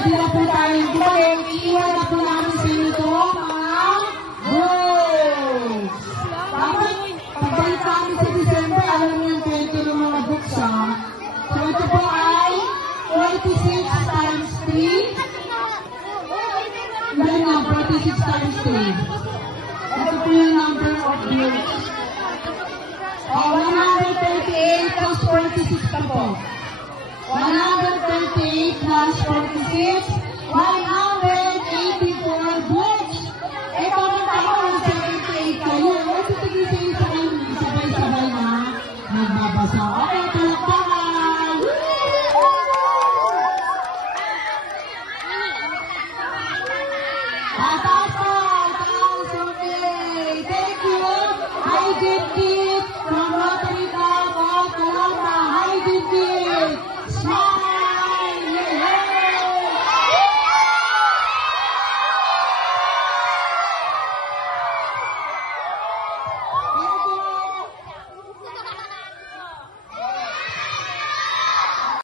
ready na po tayong bumalik. Iiwan na po namin sa inyo ito, mga books. Dapat, pagbalik namin sa December, alam niyo yung kwento ng mga books, ha? So, ito po ay 46 times 3. Ilan nga, 46 times 3. Ito po yung number of books. 138 plus 46 pa po. 138